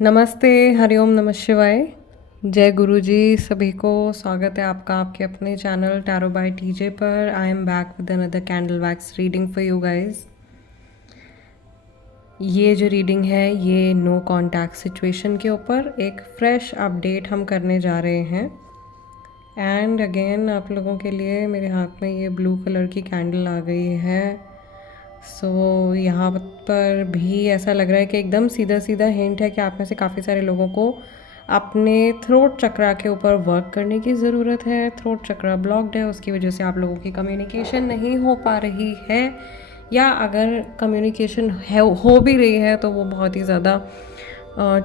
नमस्ते, हरिओम नमः शिवाय। जय गुरु जी। सभी को स्वागत है आपका आपके अपने चैनल टैरो बाय टीजे पर। I am back with another candle wax reading for you guys. ये जो रीडिंग है ये नो कॉन्टैक्ट सिचुएशन के ऊपर एक फ्रेश अपडेट हम करने जा रहे हैं। एंड अगेन आप लोगों के लिए मेरे हाथ में ये ब्लू कलर की कैंडल आ गई है। यहाँ पर भी ऐसा लग रहा है कि एकदम सीधा सीधा हिंट है कि आप में से काफ़ी सारे लोगों को अपने थ्रोट चक्रा के ऊपर वर्क करने की ज़रूरत है। थ्रोट चक्रा ब्लॉक्ड है, उसकी वजह से आप लोगों की कम्युनिकेशन नहीं हो पा रही है, या अगर कम्युनिकेशन है हो भी रही है तो वो बहुत ही ज़्यादा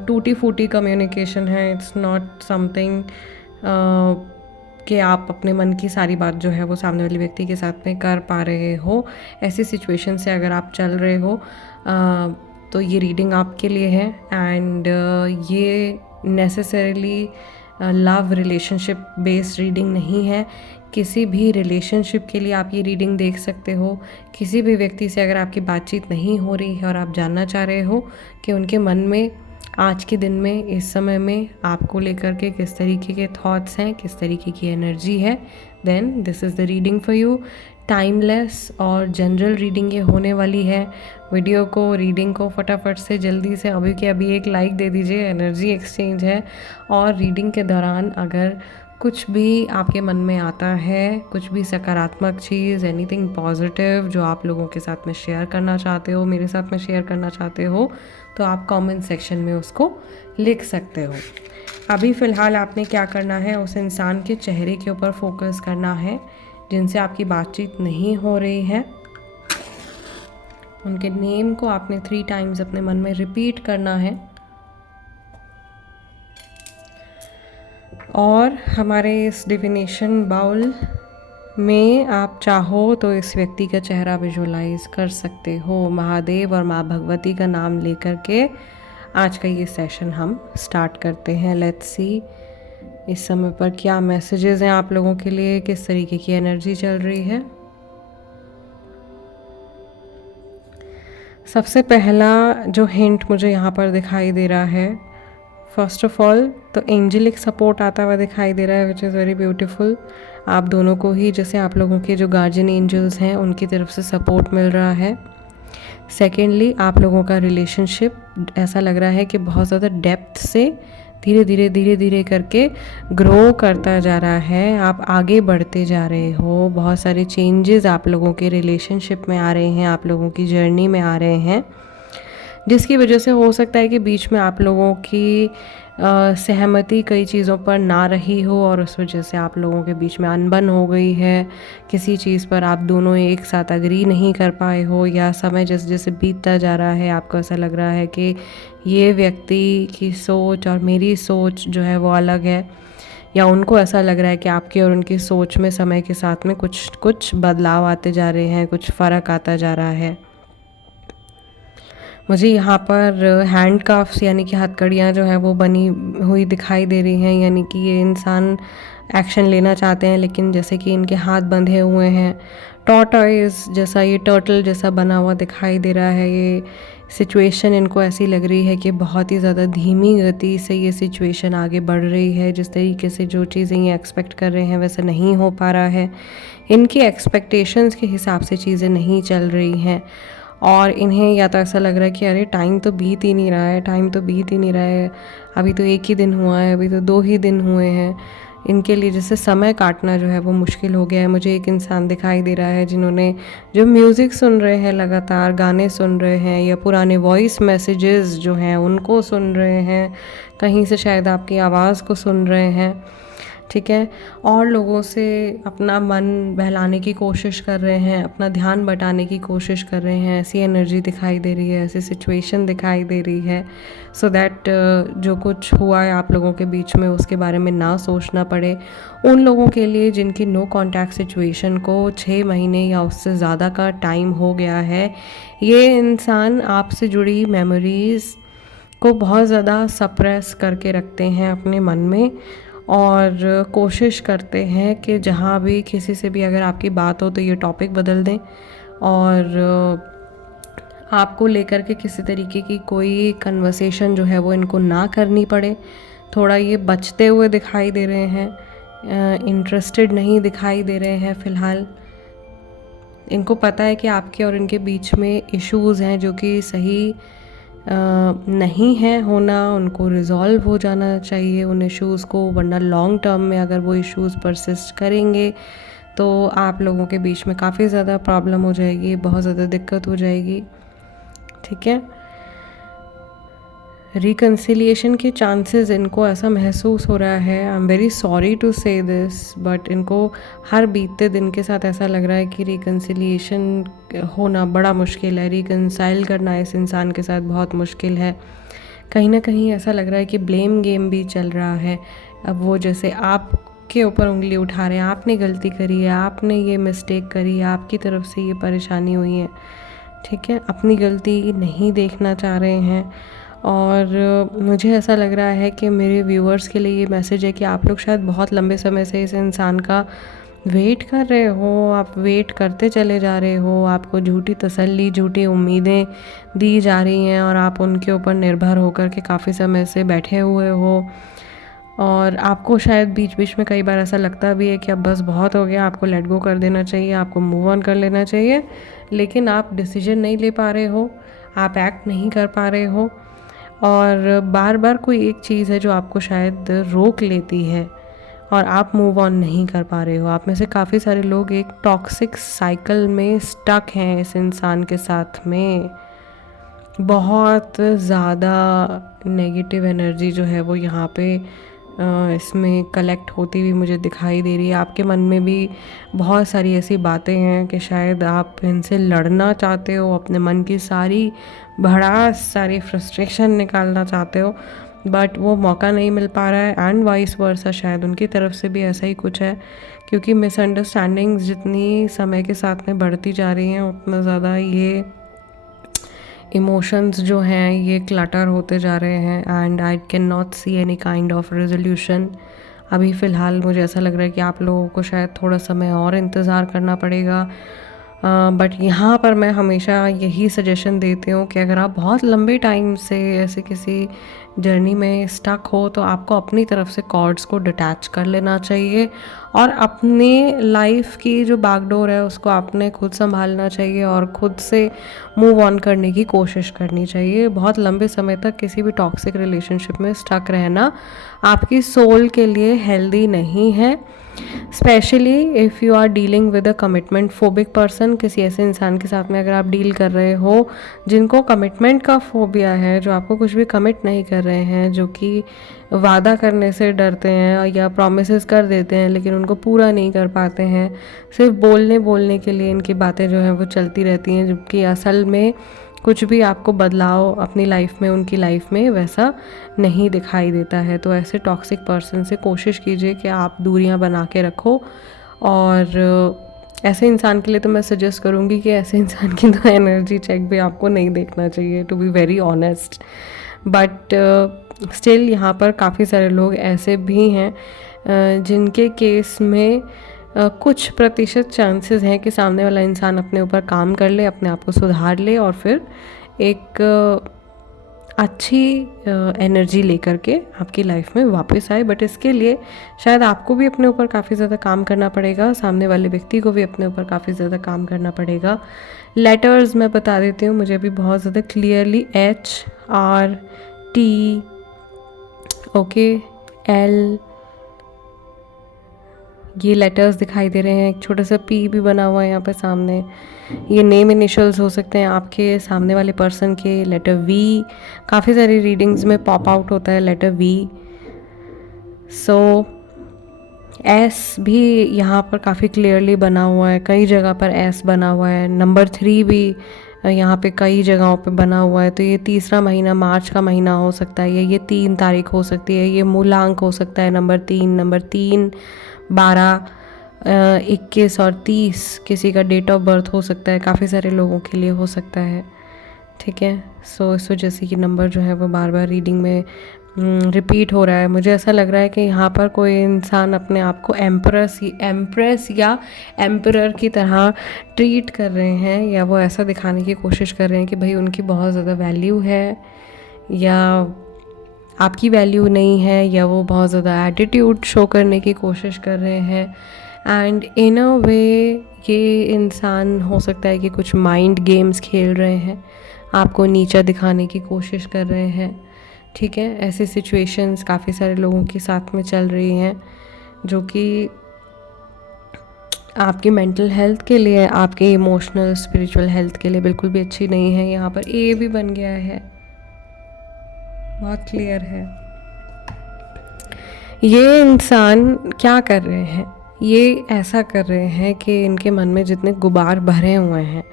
टूटी फूटी कम्युनिकेशन है। इट्स नॉट समथिंग कि आप अपने मन की सारी बात जो है वो सामने वाले व्यक्ति के साथ में कर पा रहे हो। ऐसी सिचुएशन से अगर आप चल रहे हो तो ये रीडिंग आपके लिए है। एंड ये necessarily love relationship based reading नहीं है। किसी भी रिलेशनशिप के लिए आप ये रीडिंग देख सकते हो। किसी भी व्यक्ति से अगर आपकी बातचीत नहीं हो रही है और आप जानना चाह रहे हो कि उनके मन में आज के दिन में इस समय में आपको लेकर के किस तरीके के थॉट्स हैं, किस तरीके की एनर्जी है, then this is the reading for you. Timeless और जनरल रीडिंग ये होने वाली है। वीडियो को रीडिंग को फटाफट से जल्दी से अभी के अभी एक लाइक दे दीजिए, एनर्जी एक्सचेंज है। और रीडिंग के दौरान अगर कुछ भी आपके मन में आता है, कुछ भी सकारात्मक चीज़, एनीथिंग पॉजिटिव जो आप लोगों के साथ में शेयर करना चाहते हो, मेरे साथ में शेयर करना चाहते हो, तो आप कमेंट सेक्शन में उसको लिख सकते हो। अभी फ़िलहाल आपने क्या करना है, उस इंसान के चेहरे के ऊपर फोकस करना है जिनसे आपकी बातचीत नहीं हो रही है। उनके नेम को आपने 3 टाइम्स अपने मन में रिपीट करना है। और हमारे इस डिविनेशन बाउल में आप चाहो तो इस व्यक्ति का चेहरा विजुलाइज कर सकते हो। महादेव और माँ भगवती का नाम लेकर के आज का ये सेशन हम स्टार्ट करते हैं। लेट्स सी इस समय पर क्या मैसेजेस हैं आप लोगों के लिए, किस तरीके की एनर्जी चल रही है। सबसे पहला जो हिंट मुझे यहाँ पर दिखाई दे रहा है, फर्स्ट ऑफ ऑल तो एंजेलिक सपोर्ट आता हुआ दिखाई दे रहा है, विच इज़ वेरी ब्यूटीफुल। आप दोनों को ही, जैसे आप लोगों के जो गार्जियन एंजल्स हैं उनकी तरफ से सपोर्ट मिल रहा है। सेकेंडली आप लोगों का रिलेशनशिप ऐसा लग रहा है कि बहुत ज़्यादा डेप्थ से धीरे धीरे करके ग्रो करता जा रहा है। आप आगे बढ़ते जा रहे हो। बहुत सारे चेंजेस आप लोगों के रिलेशनशिप में आ रहे हैं, आप लोगों की जर्नी में आ रहे हैं, जिसकी वजह से हो सकता है कि बीच में आप लोगों की सहमति कई चीज़ों पर ना रही हो और उस वजह से आप लोगों के बीच में अनबन हो गई है। किसी चीज़ पर आप दोनों एक साथ अग्री नहीं कर पाए हो, या समय जैसे जैसे बीतता जा रहा है आपको ऐसा लग रहा है कि ये व्यक्ति की सोच और मेरी सोच जो है वो अलग है, या उनको ऐसा लग रहा है कि आपकी और उनकी सोच में समय के साथ में कुछ बदलाव आते जा रहे हैं, कुछ फ़र्क आता जा रहा है। मुझे यहाँ पर हैंड काफ्स यानी कि हथकड़ियाँ जो हैं वो बनी हुई दिखाई दे रही हैं, यानी कि ये इंसान एक्शन लेना चाहते हैं लेकिन जैसे कि इनके हाथ बंधे हुए हैं। टॉर्टॉइस जैसा, ये टर्टल जैसा बना हुआ दिखाई दे रहा है। ये सिचुएशन इनको ऐसी लग रही है कि बहुत ही ज़्यादा धीमी गति से ये सिचुएशन आगे बढ़ रही है। जिस तरीके से जो चीज़ें ये एक्सपेक्ट कर रहे हैं वैसे नहीं हो पा रहा है। इनकी एक्सपेक्टेशंस के हिसाब से चीज़ें नहीं चल रही हैं और इन्हें या तो ऐसा लग रहा है कि अरे टाइम तो बीत ही नहीं रहा है, टाइम तो बीत ही नहीं रहा है, अभी तो 1 ही दिन हुआ है, अभी तो 2 ही दिन हुए हैं। इनके लिए जैसे समय काटना जो है वो मुश्किल हो गया है। मुझे एक इंसान दिखाई दे रहा है जिन्होंने जो म्यूज़िक सुन रहे हैं, लगातार गाने सुन रहे हैं, या पुराने वॉइस मैसेजेस जो हैं उनको सुन रहे हैं, कहीं से शायद आपकी आवाज़ को सुन रहे हैं, ठीक है। और लोगों से अपना मन बहलाने की कोशिश कर रहे हैं, अपना ध्यान बटाने की कोशिश कर रहे हैं। ऐसी एनर्जी दिखाई दे रही है, ऐसी सिचुएशन दिखाई दे रही है, सो दैट जो कुछ हुआ है आप लोगों के बीच में उसके बारे में ना सोचना पड़े। उन लोगों के लिए जिनकी नो कॉन्टैक्ट सिचुएशन को 6 महीने या उससे ज़्यादा का टाइम हो गया है, ये इंसान आपसे जुड़ी मेमोरीज़ को बहुत ज़्यादा सप्रेस करके रखते हैं अपने मन में, और कोशिश करते हैं कि जहाँ भी किसी से भी अगर आपकी बात हो तो ये टॉपिक बदल दें और आपको लेकर के किसी तरीके की कोई कन्वर्सेशन जो है वो इनको ना करनी पड़े। थोड़ा ये बचते हुए दिखाई दे रहे हैं, इंटरेस्टेड नहीं दिखाई दे रहे हैं फ़िलहाल। इनको पता है कि आपके और इनके बीच में इश्यूज़ हैं जो कि सही नहीं है होना, उनको रिज़ॉल्व हो जाना चाहिए उन इश्यूज़ को, वरना लॉन्ग टर्म में अगर वो इश्यूज़ परसिस्ट करेंगे तो आप लोगों के बीच में काफ़ी ज़्यादा प्रॉब्लम हो जाएगी, बहुत ज़्यादा दिक्कत हो जाएगी। ठीक है, रिकन्सिलिएशन के चांसेस इनको ऐसा महसूस हो रहा है, I am very sorry to say this, but इनको हर बीतते दिन के साथ ऐसा लग रहा है कि रिकन्सिलिएशन होना बड़ा मुश्किल है, रिकन्साइल करना इस इंसान के साथ बहुत मुश्किल है। कहीं ना कहीं ऐसा लग रहा है कि ब्लेम गेम भी चल रहा है। अब वो जैसे आपके ऊपर उंगली उठा रहे हैं, आपने गलती करी है, आपने ये मिस्टेक करी है, आपकी तरफ से ये परेशानी हुई है। ठीक है, अपनी गलती नहीं देखना चाह रहे हैं। और मुझे ऐसा लग रहा है कि मेरे व्यूअर्स के लिए ये मैसेज है कि आप लोग शायद बहुत लंबे समय से इस इंसान का वेट कर रहे हो, आप वेट करते चले जा रहे हो, आपको झूठी तसल्ली, झूठी उम्मीदें दी जा रही हैं और आप उनके ऊपर निर्भर होकर के काफ़ी समय से बैठे हुए हो। और आपको शायद बीच बीच में कई बार ऐसा लगता भी है कि अब बस बहुत हो गया, आपको लेट गो कर देना चाहिए, आपको मूव ऑन कर लेना चाहिए, लेकिन आप डिसीजन नहीं ले पा रहे हो, आप एक्ट नहीं कर पा रहे हो। और बार बार कोई एक चीज़ है जो आपको शायद रोक लेती है और आप मूव ऑन नहीं कर पा रहे हो। आप में से काफ़ी सारे लोग एक टॉक्सिक साइकिल में स्टक हैं इस इंसान के साथ में। बहुत ज़्यादा नेगेटिव एनर्जी जो है वो यहाँ पे इसमें कलेक्ट होती हुई मुझे दिखाई दे रही है। आपके मन में भी बहुत सारी ऐसी बातें हैं कि शायद आप इनसे लड़ना चाहते हो, अपने मन की सारी भड़ास, सारी फ्रस्ट्रेशन निकालना चाहते हो, बट वो मौका नहीं मिल पा रहा है। एंड वाइस वर्सा, शायद उनकी तरफ से भी ऐसा ही कुछ है, क्योंकि मिसअंडरस्टैंडिंग्स जितनी समय के साथ में बढ़ती जा रही हैं उतना ज़्यादा ये इमोशंस जो हैं ये क्लटर होते जा रहे हैं। And I can not see any kind of resolution. अभी फ़िलहाल मुझे ऐसा लग रहा है कि आप लोगों को शायद थोड़ा समय और इंतज़ार करना पड़ेगा। बट यहाँ पर मैं हमेशा यही सजेशन देती हूँ कि अगर आप बहुत लंबे टाइम से ऐसे किसी जर्नी में स्टक हो तो आपको अपनी तरफ से कॉर्ड्स को डिटैच कर लेना चाहिए और अपने लाइफ की जो बागडोर है उसको आपने खुद संभालना चाहिए और खुद से मूव ऑन करने की कोशिश करनी चाहिए। बहुत लंबे समय तक किसी भी टॉक्सिक रिलेशनशिप में स्टक रहना आपकी सोल के लिए हेल्दी नहीं है, specially if you are dealing with a commitment phobic person. किसी ऐसे इंसान के साथ में अगर आप डील कर रहे हो जिनको कमिटमेंट का फोबिया है, जो आपको कुछ भी कमिट नहीं कर रहे हैं, जो कि वादा करने से डरते हैं या प्रॉमिसेस कर देते हैं लेकिन उनको पूरा नहीं कर पाते हैं, सिर्फ बोलने के लिए इनकी बातें जो हैं वो चलती रहती हैं, जबकि असल में कुछ भी आपको बदलाव अपनी लाइफ में, उनकी लाइफ में वैसा नहीं दिखाई देता है। तो ऐसे टॉक्सिक पर्सन से कोशिश कीजिए कि आप दूरियां बना के रखो। और ऐसे इंसान के लिए तो मैं सजेस्ट करूँगी कि ऐसे इंसान की तो एनर्जी चेक भी आपको नहीं देखना चाहिए, to be very honest. But still यहाँ पर काफ़ी सारे लोग ऐसे भी हैं जिनके केस में कुछ प्रतिशत चांसेस हैं कि सामने वाला इंसान अपने ऊपर काम कर ले, अपने आप को सुधार ले और फिर एक अच्छी एनर्जी लेकर के आपकी लाइफ में वापस आए। बट इसके लिए शायद आपको भी अपने ऊपर काफ़ी ज़्यादा काम करना पड़ेगा, सामने वाले व्यक्ति को भी अपने ऊपर काफ़ी ज़्यादा काम करना पड़ेगा। लेटर्स मैं बता देती हूँ, मुझे अभी बहुत ज़्यादा क्लियरली HRT, ओके, L, ये लेटर्स दिखाई दे रहे हैं। एक छोटा सा P भी बना हुआ है यहाँ पे सामने। ये नेम इनिशियल्स हो सकते हैं आपके, सामने वाले पर्सन के। लेटर V काफ़ी सारी रीडिंग्स में पॉप आउट होता है, लेटर V। सो S भी यहाँ पर काफ़ी क्लियरली बना हुआ है, कई जगह पर S बना हुआ है। नंबर 3 भी यहाँ पे कई जगहों पे बना हुआ है। तो ये तीसरा महीना, मार्च का महीना हो सकता है, ये 3 तारीख हो सकती है, ये मूलांक हो सकता है नंबर 3, 12, 21 और 30 किसी का डेट ऑफ बर्थ हो सकता है, काफ़ी सारे लोगों के लिए हो सकता है। ठीक है, सो इस वजह से कि नंबर जो है वो बार बार रीडिंग में रिपीट हो रहा है। मुझे ऐसा लग रहा है कि यहाँ पर कोई इंसान अपने आप को एम्प्रेस या एम्परर की तरह ट्रीट कर रहे हैं, या वो ऐसा दिखाने की कोशिश कर रहे हैं कि भाई उनकी बहुत ज़्यादा वैल्यू है या आपकी वैल्यू नहीं है, या वो बहुत ज़्यादा एटीट्यूड शो करने की कोशिश कर रहे हैं। एंड इन अ वे ये इंसान हो सकता है कि कुछ माइंड गेम्स खेल रहे हैं, आपको नीचा दिखाने की कोशिश कर रहे हैं। ठीक है, ऐसी सिचुएशंस काफ़ी सारे लोगों के साथ में चल रही हैं जो कि आपकी मेंटल हेल्थ के लिए, आपके इमोशनल स्पिरिचुअल हेल्थ के लिए बिल्कुल भी अच्छी नहीं है। यहाँ पर ए भी बन गया है, बहुत क्लियर है। ये इंसान क्या कर रहे हैं, ये ऐसा कर रहे हैं कि इनके मन में जितने गुबार भरे हुए हैं,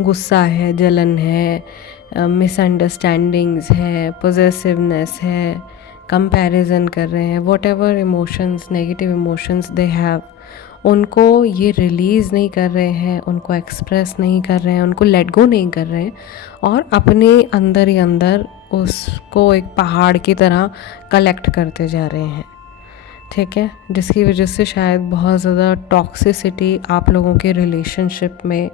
गुस्सा है, जलन है, मिसअंडरस्टैंडिंग्स है, पॉजेसिवनेस है, कंपैरिजन कर रहे हैं, what ever emotions, negative emotions they have, उनको ये रिलीज़ नहीं कर रहे हैं, उनको एक्सप्रेस नहीं कर रहे हैं, उनको लेट गो नहीं कर रहे हैं, और अपने अंदर ही अंदर उसको एक पहाड़ की तरह कलेक्ट करते जा रहे हैं। ठीक है, जिसकी वजह से शायद बहुत ज़्यादा टॉक्सिसिटी आप लोगों के रिलेशनशिप में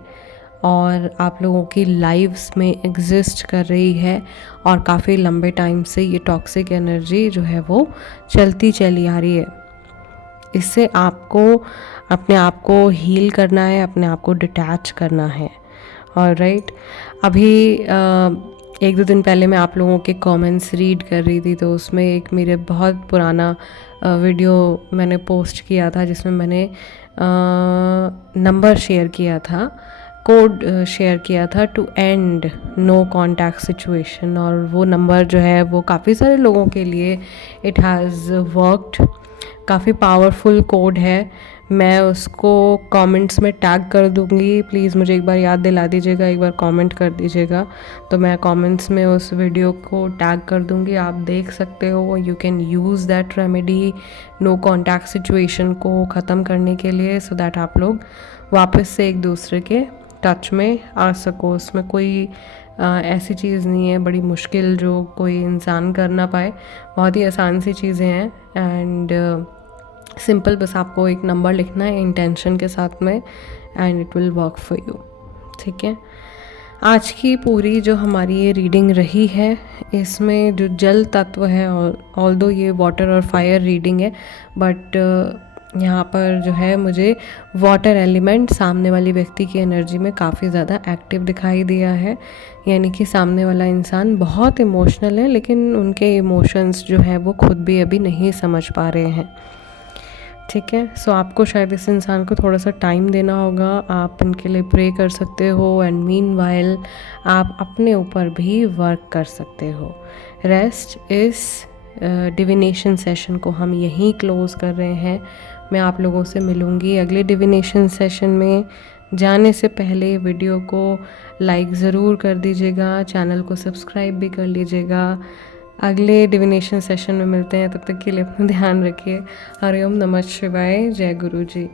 और आप लोगों की लाइफ्स में एग्जिस्ट कर रही है, और काफ़ी लंबे टाइम से ये टॉक्सिक एनर्जी जो है वो चलती चली आ रही है। इससे आपको अपने आप को हील करना है, अपने आप को डिटैच करना है। और राइट, अभी 1-2 दिन पहले मैं आप लोगों के कमेंट्स रीड कर रही थी, तो उसमें एक मेरे बहुत पुराना वीडियो मैंने पोस्ट किया था जिसमें मैंने नंबर शेयर किया था, कोड शेयर किया था to end no contact situation, और वो नंबर जो है वो काफ़ी सारे लोगों के लिए इट हैज़ वर्कड, काफ़ी पावरफुल कोड है। मैं उसको कमेंट्स में टैग कर दूँगी, प्लीज़ मुझे एक बार याद दिला दीजिएगा, एक बार कमेंट कर दीजिएगा, तो मैं कमेंट्स में उस वीडियो को टैग कर दूँगी, आप देख सकते हो। You can use that remedy no contact situation को ख़त्म करने के लिए, सो दैट आप लोग वापस से एक दूसरे के टच में आ सको। उसमें कोई ऐसी चीज़ नहीं है बड़ी मुश्किल जो कोई इंसान कर ना पाए, बहुत ही आसान सी चीज़ें हैं। एंड सिंपल, बस आपको एक नंबर लिखना है इंटेंशन के साथ में, and it will work for you. ठीक है, आज की पूरी जो हमारी ये रीडिंग रही है, इसमें जो जल तत्व है, ऑल्दो ये वाटर और फायर रीडिंग है, बट यहाँ पर जो है मुझे वाटर एलिमेंट सामने वाली व्यक्ति की एनर्जी में काफ़ी ज़्यादा एक्टिव दिखाई दिया है। यानी कि सामने वाला इंसान बहुत इमोशनल है, लेकिन उनके इमोशंस जो है वो खुद भी अभी नहीं समझ पा रहे हैं। ठीक है, सो आपको शायद इस इंसान को थोड़ा सा टाइम देना होगा, आप इनके लिए प्रे कर सकते हो, एंड मीनवाइल आप अपने ऊपर भी वर्क कर सकते हो। रेस्ट इस डिविनेशन सेशन को हम यहीं क्लोज़ कर रहे हैं। मैं आप लोगों से मिलूँगी अगले डिविनेशन सेशन में। जाने से पहले वीडियो को लाइक ज़रूर कर दीजिएगा, चैनल को सब्सक्राइब भी कर लीजिएगा। अगले डिविनेशन सेशन में मिलते हैं, तब तक के लिए अपना ध्यान रखिए। हरिओम नमः शिवाय, जय गुरु जी।